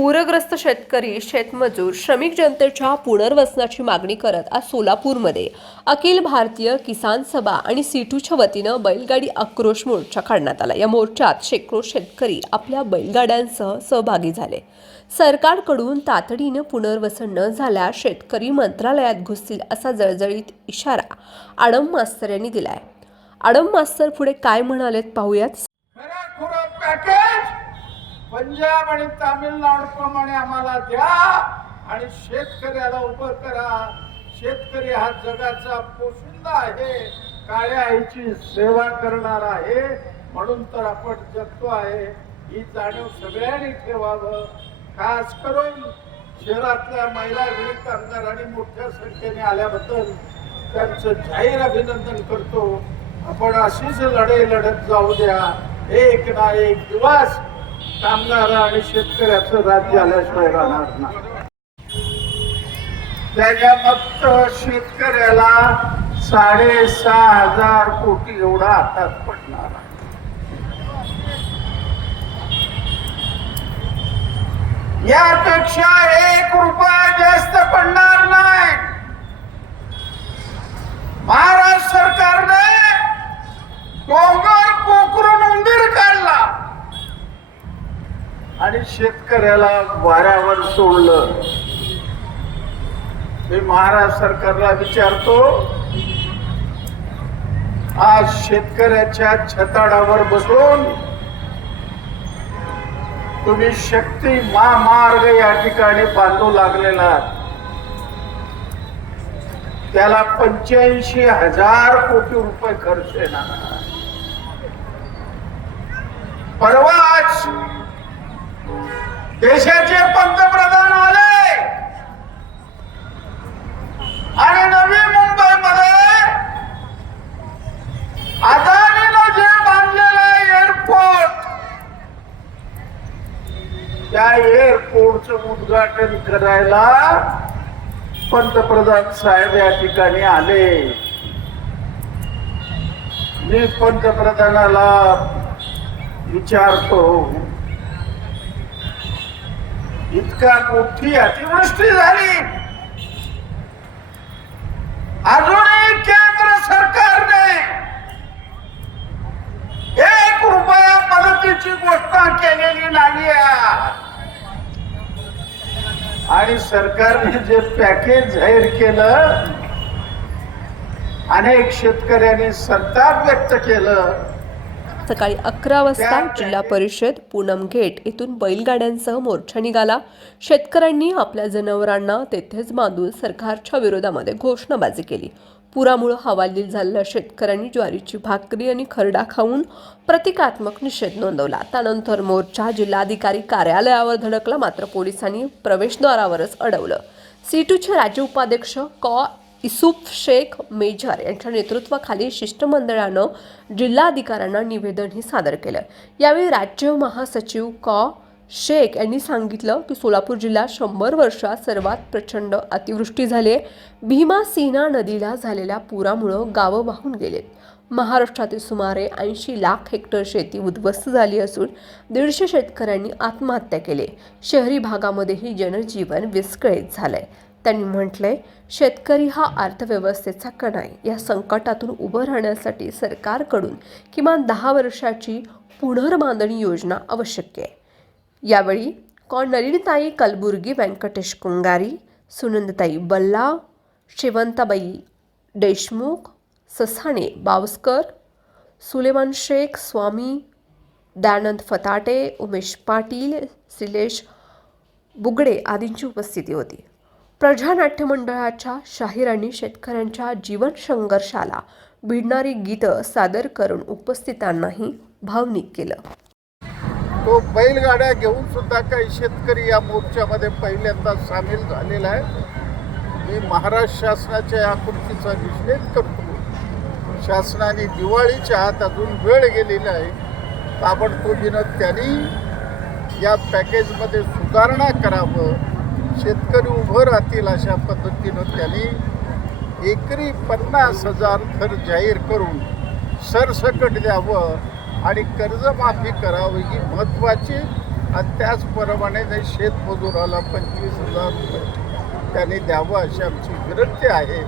पूरग्रस्त शेतकरी शेतमजूर श्रमिक जनतेच्या पुनर्वसनाची मागणी करत आज सोलापूरमध्ये अखिल भारतीय किसान सभा आणि सीटूच्या वतीनं बैलगाडी आक्रोश मोर्चा काढण्यात आला. या मोर्चात शेकडो शेतकरी आपल्या बैलगाड्यांसह सहभागी झाले. सरकारकडून तातडीनं पुनर्वसन न झाल्यास शेतकरी मंत्रालयात घुसतील असा जळजळीत इशारा आडम मास्तर यांनी दिलाय. आडम मास्तर पुढे काय म्हणालेत पाहूयात. पंजाब आणि तामिळनाडू प्रमाणे आम्हाला द्या आणि शेतकऱ्याला उभं करा. शेतकरी हा जगाचा पोशिंदा आहे. काळ्या आईची सेवा करणार आहे. म्हणून तर आपण जगतो आहे. ही जाणीव सगळ्यांनी ठेवावं. खास करून शहरातल्या महिला गरीब कामगारांनी मोठ्या संख्येने आल्याबद्दल त्यांचं जाहीर अभिनंदन करतो. आपण अशीच लढाई लढत जाऊ द्या. एक ना एक दिवस कामगार आणि शेतकऱ्याचं राज्य आल्याशिवाय राहणार नाही. त्याच्या फक्त शेतकऱ्याला साडेसहा हजार कोटी एवढा हातात पडणार आहे. यापेक्षा एक रुपया जास्त पडणार नाही महाराष्ट्र सरकारने डोंगर पोखरून उंदीर काढला आणि शेतकऱ्याला वाऱ्यावर सोडलं. मी महाराष्ट्र सरकारला विचारतो आज शेतकऱ्याच्या छताडावर बसून तुम्ही शक्ती महामार्ग या ठिकाणी बांधू लागलेला त्याला पंच्याऐंशी हजार कोटी रुपये खर्च येणार. देशाचे पंतप्रधान आले. आणि नवी मुंबईमध्ये अदानीनं जे बांधलेलं एअरपोर्ट त्या एअरपोर्टचं उद्घाटन करायला पंतप्रधान साहेब या ठिकाणी आले. मी पंतप्रधानाला विचारतो इतका मोठी अतिवृष्टी झाली. अजूनही केंद्र सरकारने एक रुपया मदतीची घोषणा केलेली नाही आणि सरकारने जे पॅकेज जाहीर केलं अनेक शेतकऱ्यांनी संताप व्यक्त केलं. सकाळी अकरा वाजता जिल्हा परिषद पूनम गेट येथून बैलगाड्यांसह मोर्चा निघाला. शेतकऱ्यांनी आपल्या जनावरांना तेथेच बांधून सरकारच्या विरोधामध्ये घोषणाबाजी केली. पुरामुळं हवालदिल झालेल्या शेतकऱ्यांनी ज्वारीची भाकरी आणि खरडा खाऊन प्रतिकात्मक निषेध नोंदवला. त्यानंतर मोर्चा जिल्हाधिकारी कार्यालयावर धडकला मात्र पोलिसांनी प्रवेशद्वारावरच अडवलं. सीटूचे राज्य उपाध्यक्ष कॉ. इसूफ शेख मेजर यांच्या नेतृत्वाखाली शिष्टमंडळानं जिल्हाधिकाऱ्यांना निवेदनही सादर केलं. यावेळी राज्य महासचिव कॉ. शेख यांनी सांगितलं की सोलापूर जिल्ह्यात शंभर वर्षात सर्वात प्रचंड अतिवृष्टी झाली आहे. भीमासिना नदीला झालेल्या पुरामुळं गावं वाहून गेलेत. महाराष्ट्रातील सुमारे ऐंशी लाख हेक्टर शेती उद्ध्वस्त झाली असून दीडशे शेतकऱ्यांनी आत्महत्या केली शहरी भागामध्येही जनजीवन विस्कळीत झालंय. त्यांनी म्हटलंय शेतकरी हा अर्थव्यवस्थेचा कणा आहे. या संकटातून उभं राहण्यासाठी सरकारकडून किमान दहा वर्षाची पुनर्बांधणी योजना आवश्यक आहे. यावेळी कॉ. नलिनताई कलबुर्गी व्यंकटेश कुंगारी सुनंदताई बल्ला शिवंताबाई देशमुख ससाणे बावस्कर सुलेमान शेख स्वामी दयानंद फताटे उमेश पाटील श्रीलेश बुगडे आदींची उपस्थिती होती. प्रजानाट्य मंडळाच्या शाहिरांनी शेतकऱ्यांच्या जीवन संघर्षाला भिडणारी गीतं सादर करून उपस्थितांनाही भावनिक केलं. तो बैलगाड्या घेऊन सुद्धा काही शेतकरी या मोर्चामध्ये पहिल्यांदा सामील झालेला आहे. मी महाराष्ट्र शासनाच्या या कृतीचा निषेध करतो. शासनाने दिवाळीच्या आत अजून वेळ गेलेला आहे. ताबडतोबीनं त्यांनी या पॅकेजमध्ये सुधारणा करावं. शेतकरी उभं राहतील अशा पद्धतीनं त्यांनी एकरी पन्नास हजार थर जाहीर करून सरसकट द्यावं आणि कर्जमाफी करावी ही महत्त्वाची आणि त्याचप्रमाणे ते शेतमजुराला पंचवीस हजार रुपये त्याने द्यावं अशी आमची विनंती आहे.